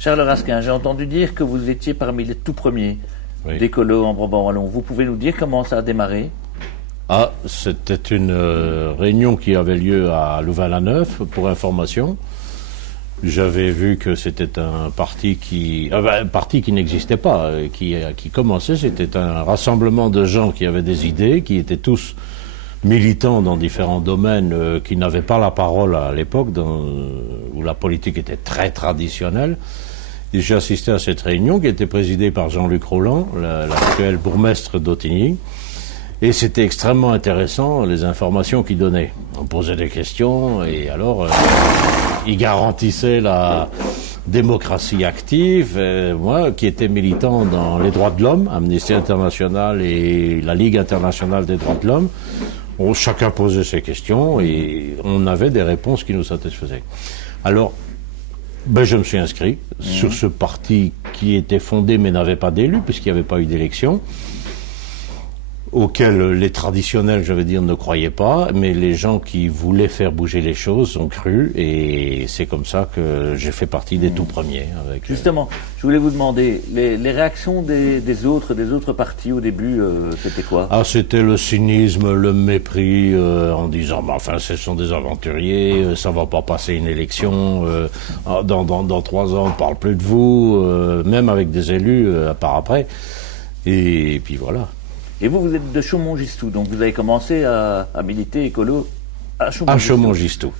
Charles Raskin, j'ai entendu dire que vous étiez parmi les tout premiers d'écolo en Brabant-Wallon. Vous pouvez nous dire comment ça a démarré? Ah, c'était une réunion qui avait lieu à Louvain-la-Neuve, pour information. J'avais vu que c'était un parti qui n'existait pas, qui commençait. C'était un rassemblement de gens qui avaient des idées, qui étaient tous militants dans différents domaines, qui n'avaient pas la parole à l'époque, où la politique était très traditionnelle. Et j'ai assisté à cette réunion qui était présidée par Jean-Luc Roland, l'actuel bourgmestre d'Ottignies. Et c'était extrêmement intéressant, les informations qu'il donnait. On posait des questions et alors il garantissait la démocratie active. Et moi, qui étais militant dans les droits de l'homme, Amnesty International et la Ligue internationale des droits de l'homme, chacun posait ses questions et on avait des réponses qui nous satisfaisaient. Alors, je me suis inscrit sur ce parti qui était fondé mais n'avait pas d'élus puisqu'il n'y avait pas eu d'élection, auquel les traditionnels, je veux dire, ne croyaient pas, mais les gens qui voulaient faire bouger les choses ont cru, et c'est comme ça que j'ai fait partie des tout premiers. Justement, je voulais vous demander, les réactions des autres partis au début, c'était quoi? Ah, c'était le cynisme, le mépris, en disant, enfin, ce sont des aventuriers, ça va pas passer une élection, dans 3 ans, on parle plus de vous, même avec des élus, à part après, et puis voilà. Et vous êtes de Chaumont-Gistoux, donc vous avez commencé à militer écolo à Chaumont-Gistoux. À Chaumont-Gistoux.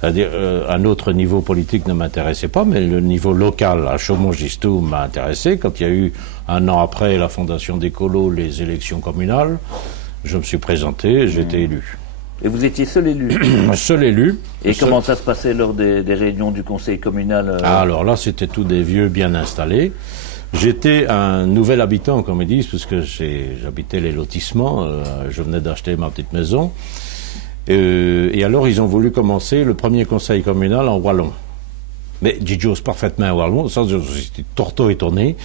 C'est-à-dire, un autre niveau politique ne m'intéressait pas, mais le niveau local à Chaumont-Gistoux m'a intéressé. Quand il y a eu, 1 an après la fondation d'Écolo, les élections communales, je me suis présenté, j'ai été élu. Et vous étiez seul élu? Seul élu. Et comment ça se passait lors des réunions du conseil communal? Alors là, c'était tous des vieux bien installés. J'étais un nouvel habitant, comme ils disent, puisque j'habitais les lotissements, je venais d'acheter ma petite maison. Et alors, ils ont voulu commencer le premier conseil communal en wallon. Mais j'ose parfaitement wallon, ça, j'étais torto étonné.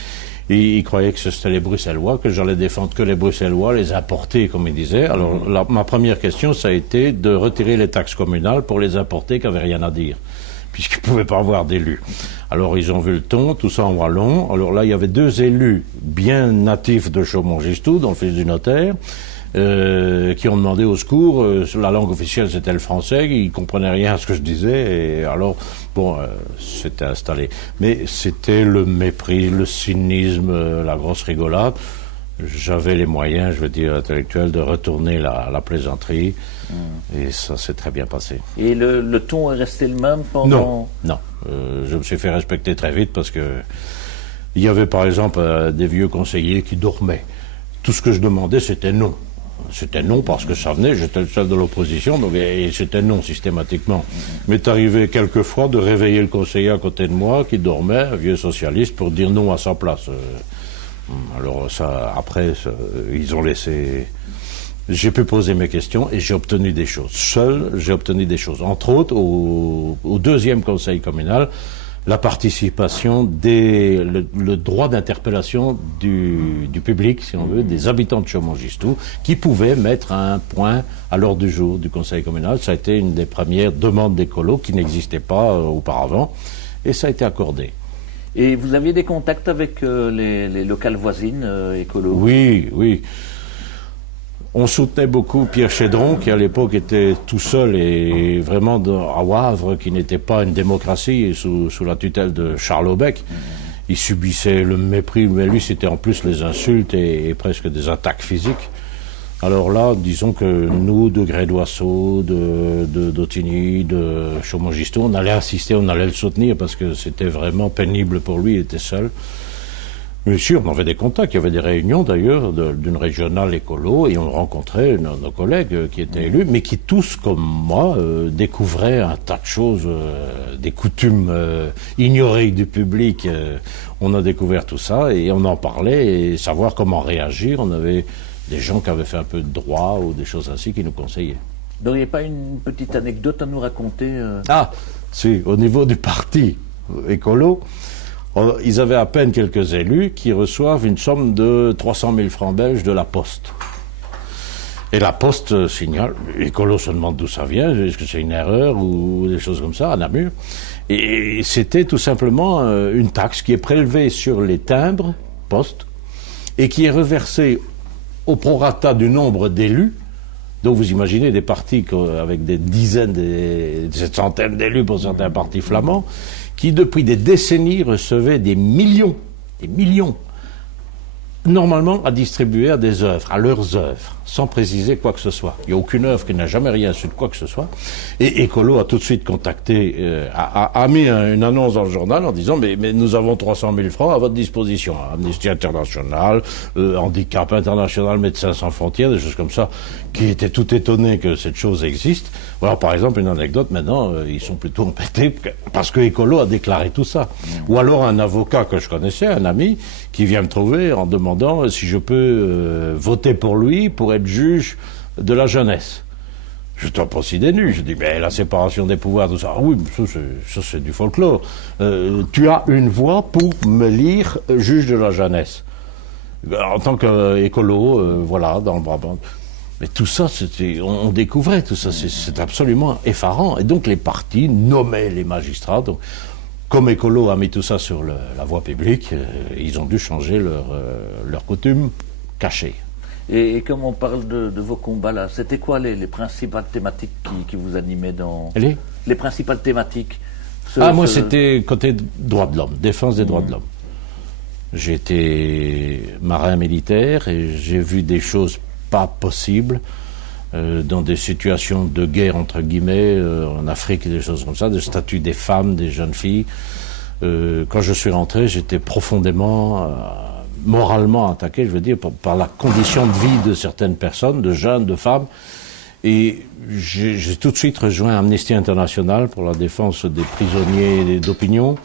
Et ils croyaient que c'était les Bruxellois, que j'allais défendre que les Bruxellois, les importer, comme ils disaient. Alors, ma première question, ça a été de retirer les taxes communales pour les importer qui n'avaient rien à dire, puisqu'ils ne pouvaient pas avoir d'élus. Alors, ils ont vu le ton, tout ça en wallon. Alors là, il y avait 2 élus bien natifs de Chaumont-Gistoux, dans le fils du notaire, qui ont demandé au secours. La langue officielle, c'était le français. Ils ne comprenaient rien à ce que je disais. Et alors, c'était installé. Mais c'était le mépris, le cynisme, la grosse rigolade. J'avais les moyens, je veux dire, intellectuels, de retourner la plaisanterie. Et ça s'est très bien passé. Et le ton est resté le même pendant... Non. Je me suis fait respecter très vite parce que il y avait par exemple des vieux conseillers qui dormaient. Tout ce que je demandais, c'était non. C'était non parce que ça venait, j'étais le seul de l'opposition, donc et c'était non systématiquement. Mais m'est arrivé quelquefois de réveiller le conseiller à côté de moi qui dormait, un vieux socialiste, pour dire non à sa place. Alors ça, après, ils ont laissé... J'ai pu poser mes questions et j'ai obtenu des choses. Seul, j'ai obtenu des choses. Entre autres, au 2e conseil communal, la participation le droit d'interpellation du public, si on veut, des habitants de Chaumont-Gistoux, qui pouvaient mettre un point à l'ordre du jour du conseil communal. Ça a été une des premières demandes d'écolo qui n'existait pas auparavant, et ça a été accordé. Et vous aviez des contacts avec les locales voisines écolo? Oui. On soutenait beaucoup Pierre Chédron, qui à l'époque était tout seul et vraiment à Wavre, qui n'était pas une démocratie, sous la tutelle de Charles Aubec. Il subissait le mépris, mais lui c'était en plus les insultes et presque des attaques physiques. Alors là, disons que nous, de Grès-d'Oisseau, d'Ottignies, de Chaumont-Gistoux, on allait assister, on allait le soutenir parce que c'était vraiment pénible pour lui, il était seul. Bien sûr, on avait des contacts, il y avait des réunions d'ailleurs d'une régionale écolo et on rencontrait nos collègues qui étaient élus, mais qui tous, comme moi, découvraient un tas de choses, des coutumes ignorées du public. On a découvert tout ça et on en parlait et savoir comment réagir. On avait des gens qui avaient fait un peu de droit ou des choses ainsi qui nous conseillaient. Donc il n'y a pas une petite anecdote à nous raconter Ah, si, au niveau du parti écolo, ils avaient à peine quelques élus qui reçoivent une somme de 300 000 francs belges de la Poste. Et la Poste signale, Écolo se demande d'où ça vient, est-ce que c'est une erreur ou des choses comme ça, à Namur. Et c'était tout simplement une taxe qui est prélevée sur les timbres Poste et qui est reversée au prorata du nombre d'élus. Donc vous imaginez des partis avec des dizaines, des centaines d'élus pour certains partis flamands, qui depuis des décennies recevaient des millions, normalement à distribuer à des œuvres, à leurs œuvres, sans préciser quoi que ce soit. Il n'y a aucune œuvre qui n'a jamais rien su de quoi que ce soit. Et Écolo a tout de suite contacté, a mis une annonce dans le journal en disant mais nous avons 300 000 francs à votre disposition. Amnesty International, Handicap International, Médecins sans frontières, des choses comme ça, qui étaient tout étonnés que cette chose existe. Alors par exemple, une anecdote, maintenant, ils sont plutôt embêtés parce que Écolo a déclaré tout ça. Ou alors un avocat que je connaissais, un ami, qui vient me trouver en demandant si je peux voter pour lui pour être juge de la jeunesse. Je t'en pose des nus. Je dis, mais la séparation des pouvoirs, tout ça. Ah oui, ça c'est du folklore. Tu as une voix pour me lire juge de la jeunesse. En tant qu'écolo, voilà, dans le Brabant. Mais tout ça, on découvrait tout ça. C'est absolument effarant. Et donc les partis nommaient les magistrats. Donc, comme Écolo a mis tout ça sur la voie publique, ils ont dû changer leurs coutumes cachées. Et comme on parle de vos combats là, c'était quoi les principales thématiques qui vous animaient dans... Les principales thématiques moi c'était côté droits de l'homme, défense des droits de l'homme. J'ai été marin militaire et j'ai vu des choses pas possibles dans des situations de guerre entre guillemets en Afrique et des choses comme ça, de statut des femmes, des jeunes filles. Quand je suis rentré, j'étais profondément moralement attaqué, je veux dire, par la condition de vie de certaines personnes, de jeunes, de femmes. Et j'ai tout de suite rejoint Amnesty International pour la défense des prisonniers d'opinion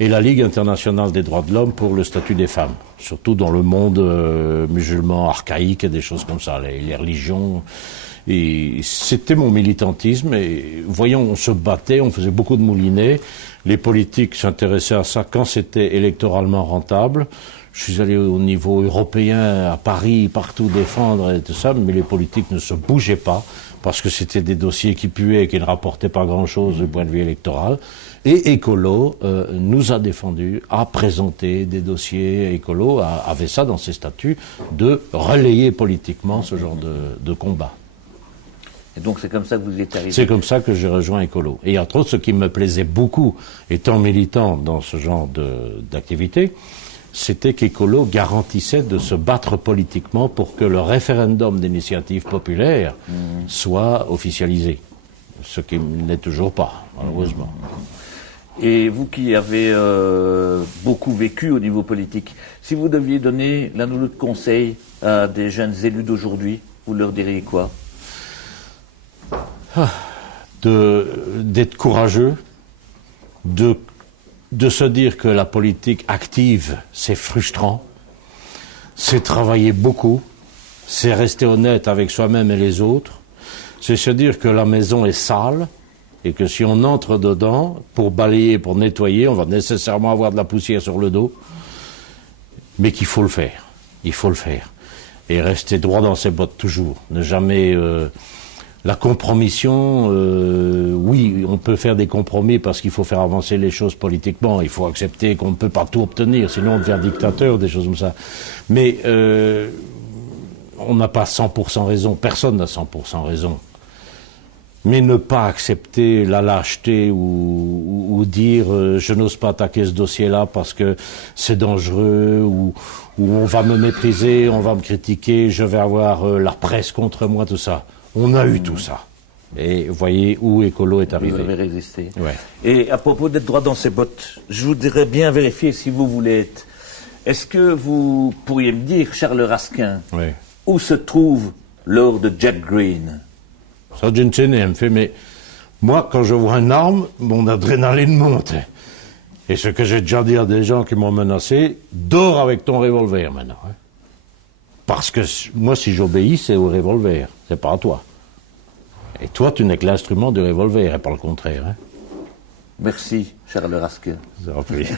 et la Ligue internationale des droits de l'homme pour le statut des femmes, surtout dans le monde musulman archaïque et des choses comme ça, les religions. Et c'était mon militantisme. Et voyons, on se battait, on faisait beaucoup de moulinets. Les politiques s'intéressaient à ça quand c'était électoralement rentable. Je suis allé au niveau européen, à Paris, partout défendre et tout ça, mais les politiques ne se bougeaient pas parce que c'était des dossiers qui puaient et qui ne rapportaient pas grand-chose du point de vue électoral. Et Écolo nous a défendus, a présenté des dossiers. Écolo avait ça dans ses statuts de relayer politiquement ce genre de combat. Et donc c'est comme ça que vous êtes arrivé? C'est comme ça que j'ai rejoint Écolo. Et entre autres, ce qui me plaisait beaucoup, étant militant dans ce genre d'activité, c'était qu'Écolo garantissait de se battre politiquement pour que le référendum d'initiative populaire soit officialisé. Ce qui n'est toujours pas, malheureusement. Et vous qui avez beaucoup vécu au niveau politique, si vous deviez donner l'un ou l'autre conseil à des jeunes élus d'aujourd'hui, vous leur diriez quoi? D'être courageux, de se dire que la politique active, c'est frustrant, c'est travailler beaucoup, c'est rester honnête avec soi-même et les autres, c'est se dire que la maison est sale et que si on entre dedans, pour balayer, pour nettoyer, on va nécessairement avoir de la poussière sur le dos, mais qu'il faut le faire, il faut le faire. Et rester droit dans ses bottes toujours, ne jamais... La compromission, oui, on peut faire des compromis parce qu'il faut faire avancer les choses politiquement. Il faut accepter qu'on ne peut pas tout obtenir, sinon on devient dictateur, des choses comme ça. Mais on n'a pas 100% raison, personne n'a 100% raison. Mais ne pas accepter la lâcheté ou dire je n'ose pas attaquer ce dossier-là parce que c'est dangereux ou on va me mépriser, on va me critiquer, je vais avoir la presse contre moi, tout ça. On a eu tout ça. Et vous voyez où Écolo est arrivé. Vous avez résisté. Ouais. Et à propos d'être droit dans ses bottes, je voudrais bien vérifier si vous voulez être. Est-ce que vous pourriez me dire, Charles Raskin, où se trouve Lord Jack Green? Ça, je ne sais, elle me fait, mais moi, quand je vois une arme, mon adrénaline monte. Et ce que j'ai déjà dit à des gens qui m'ont menacé, dors avec ton revolver maintenant. Hein. Parce que moi, si j'obéis, c'est au revolver, c'est pas à toi. Et toi, tu n'es que l'instrument du revolver, et pas le contraire. Hein. Merci, Charles Raskin. Ça va plus.